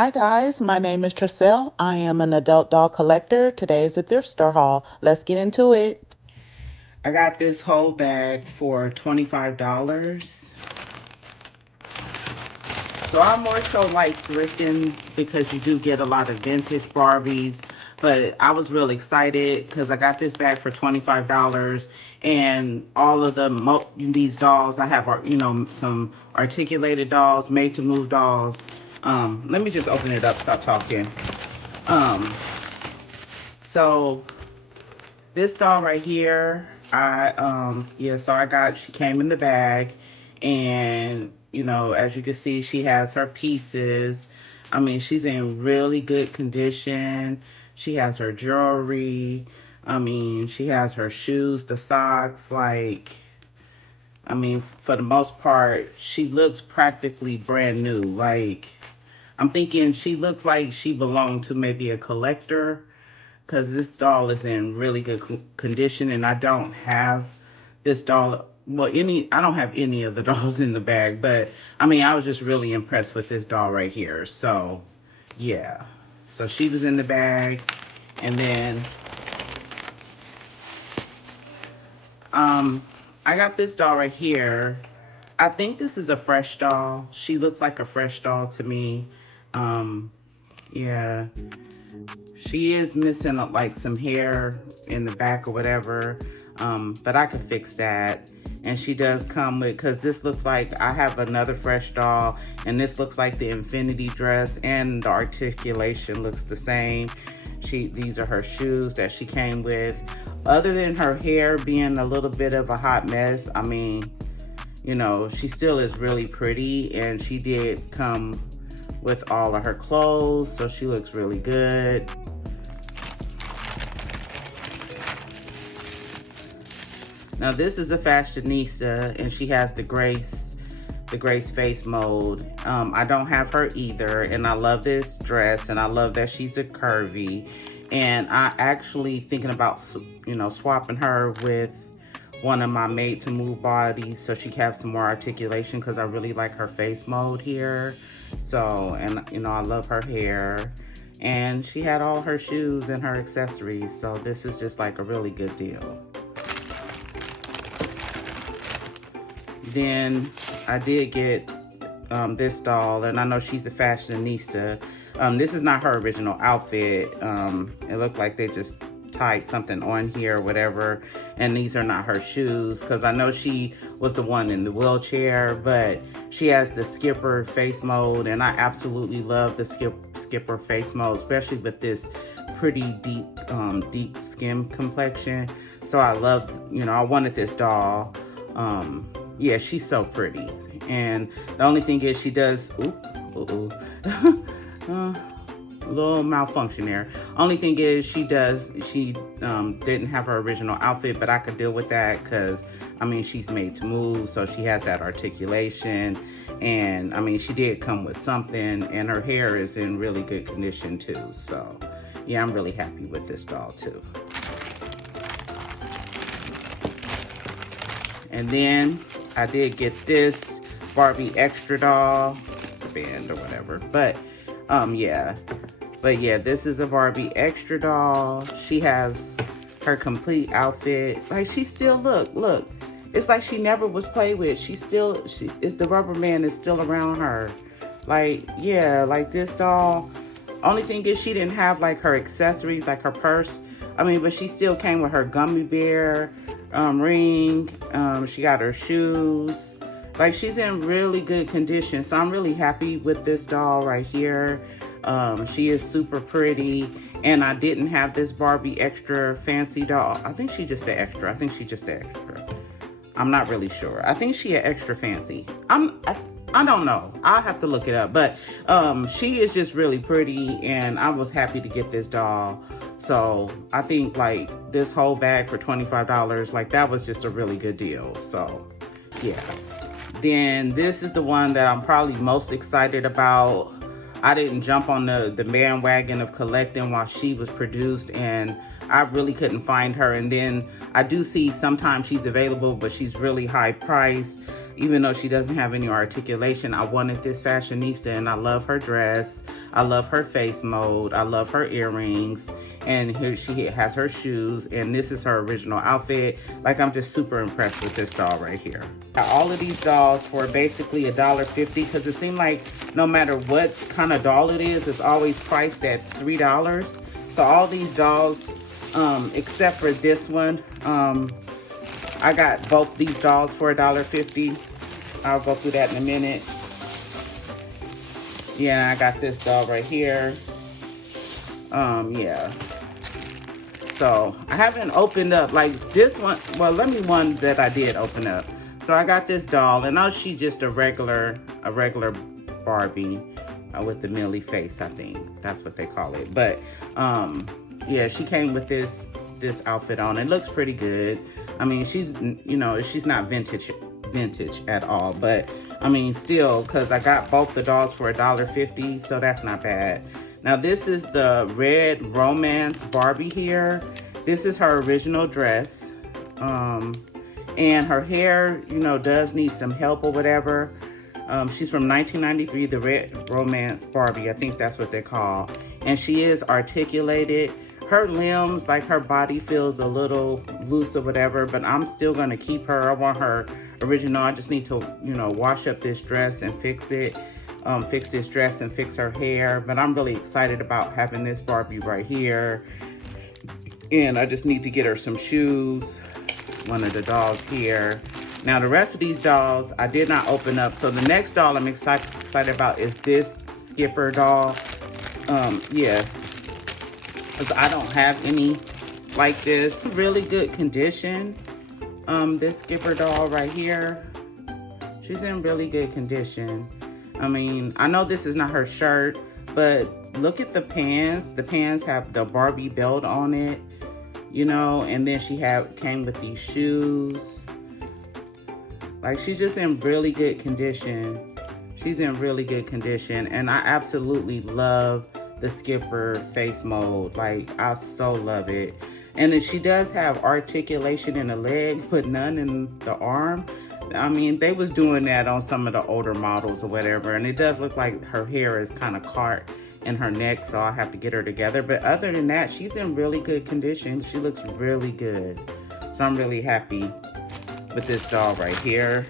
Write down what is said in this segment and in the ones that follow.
Hi guys, my name is Tracell. I am an adult doll collector. Today is a thrift store haul. Let's get into it. I got this whole bag for $25. So I more so like thrifting because you do get a lot of vintage Barbies. But I was real excited because I got this bag for $25, and all of these dolls I have are, some articulated dolls, made to move dolls. Let me just open it up, stop talking. Um, so this doll right here, she came in the bag, and as you can see, she has her pieces. I mean, she's in really good condition. She has her jewelry. I mean, she has her shoes, the socks, for the most part, she looks practically brand new. I'm thinking she looks like she belonged to maybe a collector, because this doll is in really good condition, and I don't have this doll. Well, I don't have any of the dolls in the bag, but I mean, I was just really impressed with this doll right here. So, yeah. So she was in the bag, and then I got this doll right here. I think this is a fresh doll. She looks like a fresh doll to me. Um, yeah. She is missing like some hair in the back or whatever, but I could fix that. And she does come with, because this looks like, I have another fresh doll, and this looks like the infinity dress, and the articulation looks the same. These are her shoes that she came with. Other than her hair being a little bit of a hot mess, I mean, she still is really pretty, and she did come with all of her clothes, so she looks really good. Now this is a fashionista, and she has the Grace face mode. I don't have her either, and I love this dress, and I love that she's a curvy. And I actually thinking about, swapping her with one of my made to move bodies so she can have some more articulation, because I really like her face mode here. So, and I love her hair, and she had all her shoes and her accessories. So this is just like a really good deal. Then I did get this doll, and I know she's a fashionista. This is not her original outfit. It looked like they just tied something on here or whatever, and these are not her shoes, because I know she was the one in the wheelchair, but she has the Skipper face mode, and I absolutely love the Skipper face mode, especially with this pretty deep skin complexion. So I love, I wanted this doll. Yeah, she's so pretty. And the only thing is she does, a little malfunction there. Only thing is she didn't have her original outfit, but I could deal with that because, I mean, she's made to move, so she has that articulation. And, I mean, she did come with something, and her hair is in really good condition, too. So, yeah, I'm really happy with this doll, too. And then I did get this Barbie extra doll, the band or whatever. But yeah. But yeah, this is a Barbie extra doll. She has her complete outfit. Like, she still look. It's like she never was played with. The rubber man is still around her. Like, yeah, like this doll. Only thing is she didn't have like her accessories, like her purse. I mean, but she still came with her gummy bear ring. She got her shoes. Like, she's in really good condition. So I'm really happy with this doll right here. She is super pretty. And I didn't have this Barbie extra fancy doll. I think she's just the extra. I'm not really sure. I think she an extra fancy. I don't know. I'll have to look it up. But she is just really pretty, and I was happy to get this doll. So I think like this whole bag for $25, like that was just a really good deal. So yeah. Then this is the one that I'm probably most excited about. I didn't jump on the bandwagon of collecting while she was produced, and I really couldn't find her. And then I do see sometimes she's available, but she's really high priced. even though she doesn't have any articulation, I wanted this fashionista, and I love her dress. I love her face mold. I love her earrings. And here she has her shoes, and this is her original outfit. Like, I'm just super impressed with this doll right here. All of these dolls for basically $1.50, because it seemed like no matter what kind of doll it is, it's always priced at $3. So all these dolls, except for this one, I got both these dolls for $1.50. I'll go through that in a minute. Yeah, I got this doll right here. Yeah. So I haven't opened up like this one. Well, let me one that I did open up. So I got this doll, and now she's just a regular Barbie with the Millie face. I think that's what they call it. But yeah, she came with this outfit on. It looks pretty good. I mean, she's, you know, she's not vintage at all, but I mean, still, because I got both the dolls for $1.50, so that's not bad. Now, this is the Red Romance Barbie here. This is her original dress. And her hair, you know, does need some help or whatever. She's from 1993, the Red Romance Barbie. I think that's what they call. And she is articulated. Her limbs, like her body feels a little loose or whatever, but I'm still gonna keep her. I want her original. I just need to, you know, wash up this dress and fix it. Fix this dress and fix her hair. But I'm really excited about having this Barbie right here. And I just need to get her some shoes. One of the dolls here. Now the rest of these dolls I did not open up. So the next doll I'm excited about is this Skipper doll. Yeah, because I don't have any like this. Really good condition. This Skipper doll right here, she's in really good condition. I mean, I know this is not her shirt, but look at the pants. The pants have the Barbie belt on it, you know, and then she came with these shoes. Like, she's just in really good condition. She's in really good condition, and I absolutely love the Skipper face mold. Like, I so love it. And then she does have articulation in the leg, but none in the arm. I mean, they was doing that on some of the older models or whatever, and it does look like her hair is kind of caught in her neck, so I'll have to get her together. But other than that, she's in really good condition. She looks really good. So I'm really happy with this doll right here.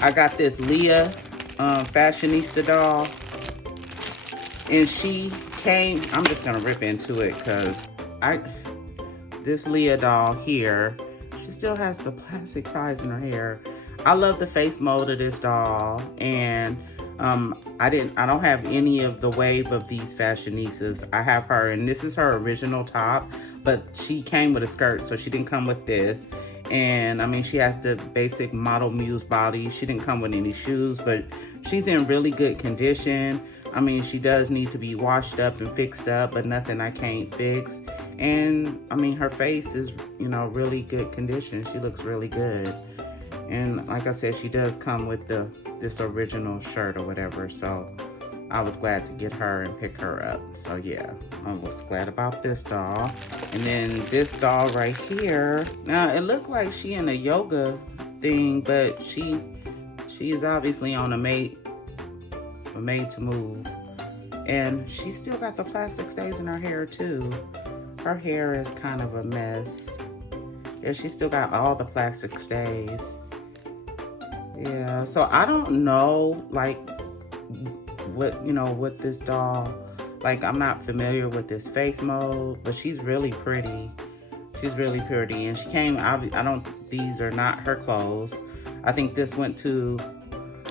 I got this Leah fashionista doll, and she came, I'm just gonna rip into it because this Leah doll here, she still has the plastic ties in her hair. I love the face mold of this doll, and I don't have any of the wave of these fashionistas. I have her, and this is her original top, but she came with a skirt, so she didn't come with this. And I mean, she has the basic model muse body. She didn't come with any shoes, but she's in really good condition. I mean, she does need to be washed up and fixed up, but nothing I can't fix. And I mean, her face is, you know, really good condition. She looks really good. And like I said, she does come with this original shirt or whatever. So I was glad to get her and pick her up. So yeah, I was glad about this doll. And then this doll right here. Now it looked like she in a yoga thing, but she is obviously on a made to move. And she still got the plastic stays in her hair too. Her hair is kind of a mess. Yeah, she still got all the plastic stays. Yeah, so I don't know, like, what, you know, with this doll. Like, I'm not familiar with this face mold, but she's really pretty. She's really pretty. And she came, these are not her clothes. I think this went to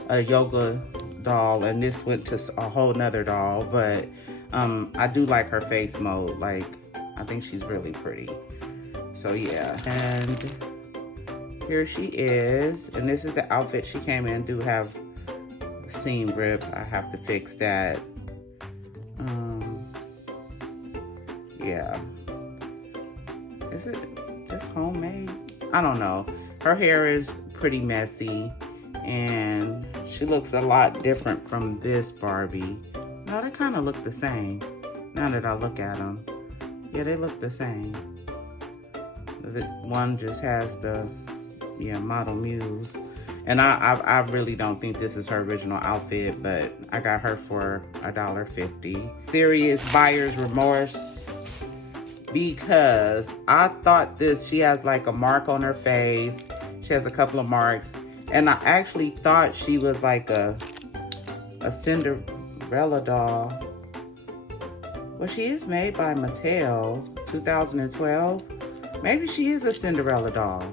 a yoga doll, and this went to a whole nother doll. But I do like her face mold. Like, I think she's really pretty. So yeah, and here she is, and this is the outfit she came in. Do have seam rip. I have to fix that. Yeah. Is it just homemade? I don't know. Her hair is pretty messy, and she looks a lot different from this Barbie. No, they kind of look the same now that I look at them. Yeah, they look the same. The one just has the model muse, And I really don't think this is her original outfit, but I got her for $1.50. Serious buyer's remorse, because I thought she has like a mark on her face. She has a couple of marks. And I actually thought she was like a Cinderella doll. Well, she is made by Mattel, 2012. Maybe she is a Cinderella doll.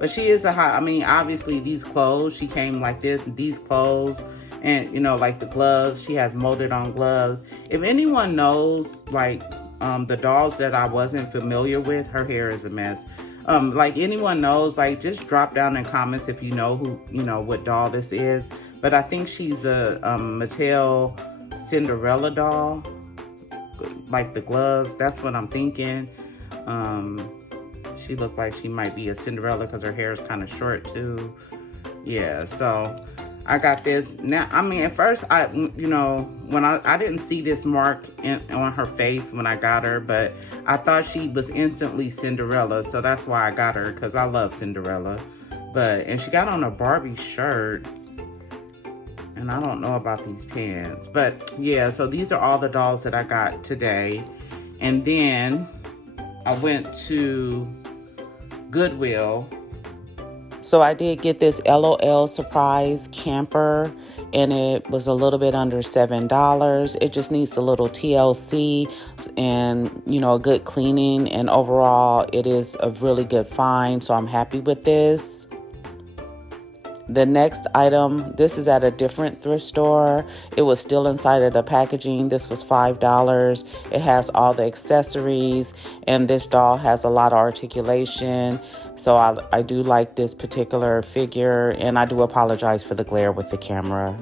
But she is I mean, obviously these clothes, she came like this, these clothes, and you know, like the gloves, she has molded on gloves. If anyone knows, like, the dolls that I wasn't familiar with, her hair is a mess. Like anyone knows, like just drop down in comments if you know what doll this is. But I think she's a Mattel Cinderella doll, like the gloves, that's what I'm thinking. She looked like she might be a Cinderella because her hair is kind of short too. Yeah, so I got this. Now, I mean, at first, when I didn't see this mark on her face when I got her, but I thought she was instantly Cinderella, so that's why I got her, because I love Cinderella. And she got on a Barbie shirt, and I don't know about these pants. But yeah, so these are all the dolls that I got today. And then I went to Goodwill. So I did get this LOL surprise camper, and it was a little bit under $7. It just needs a little TLC and, a good cleaning. And overall, it is a really good find. So I'm happy with this. The next item, this is at a different thrift store. It was still inside of the packaging. This was $5. It has all the accessories, and this doll has a lot of articulation. So I do like this particular figure, and I do apologize for the glare with the camera.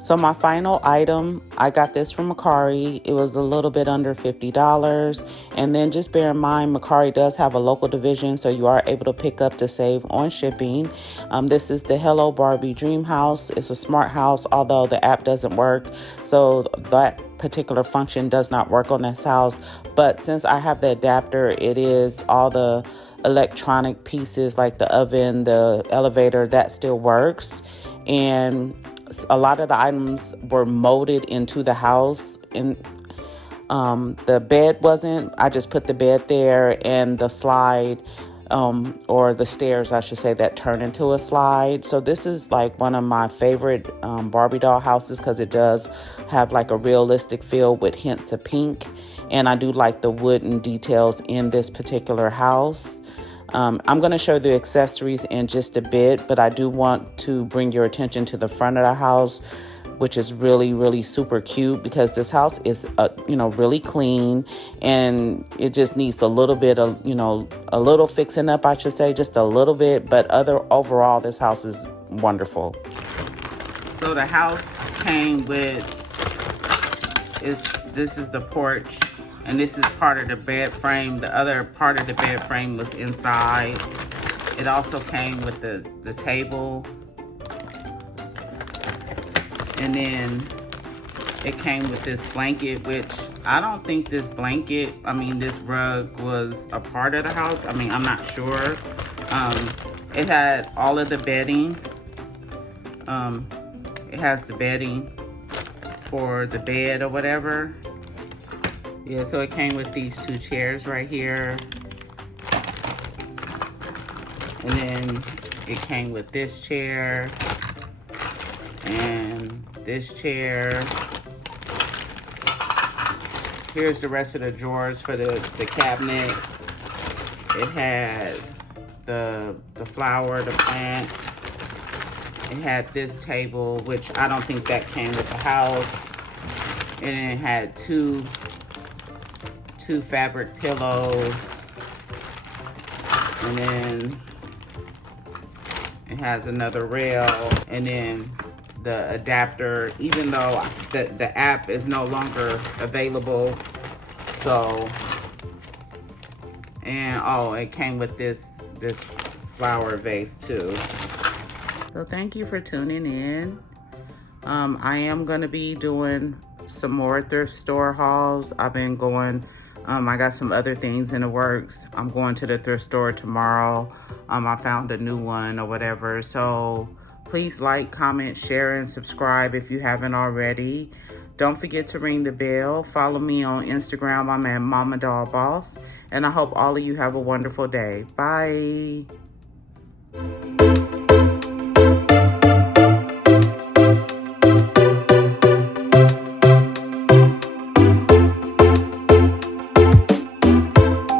So my final item, I got this from Mercari. It was a little bit under $50. And then just bear in mind, Mercari does have a local division, so you are able to pick up to save on shipping. This is the Hello Barbie Dream House. It's a smart house, although the app doesn't work. So that particular function does not work on this house. But since I have the adapter, it is all the electronic pieces like the oven, the elevator, that still works. And a lot of the items were molded into the house, and the bed wasn't. I just put the bed there, and the slide, or the stairs, I should say, that turn into a slide. So this is like one of my favorite Barbie doll houses, because it does have like a realistic feel with hints of pink. And I do like the wooden details in this particular house. I'm going to show the accessories in just a bit, but I do want to bring your attention to the front of the house, which is really, really super cute, because this house is, really clean, and it just needs a little bit of, a little fixing up, I should say, just a little bit. But overall, this house is wonderful. So the house came with, this is the porch. And this is part of the bed frame. The other part of the bed frame was inside. It also came with the table. And then it came with this blanket, which I don't think this rug was a part of the house. I mean, I'm not sure. It had all of the bedding. It has the bedding for the bed or whatever. Yeah, so it came with these two chairs right here. And then it came with this chair and this chair. Here's the rest of the drawers for the cabinet. It had the flower, the plant. It had this table, which I don't think that came with the house. And it had two fabric pillows, and then it has another rail, and then the adapter, even though the app is no longer available. So, and it came with this flower vase too. So thank you for tuning in. I am going to be doing some more thrift store hauls. I've been going I got some other things in the works. I'm going to the thrift store tomorrow. I found a new one or whatever. So please like, comment, share, and subscribe if you haven't already. Don't forget to ring the bell. Follow me on Instagram. I'm at Mama Doll Boss. And I hope all of you have a wonderful day. Bye.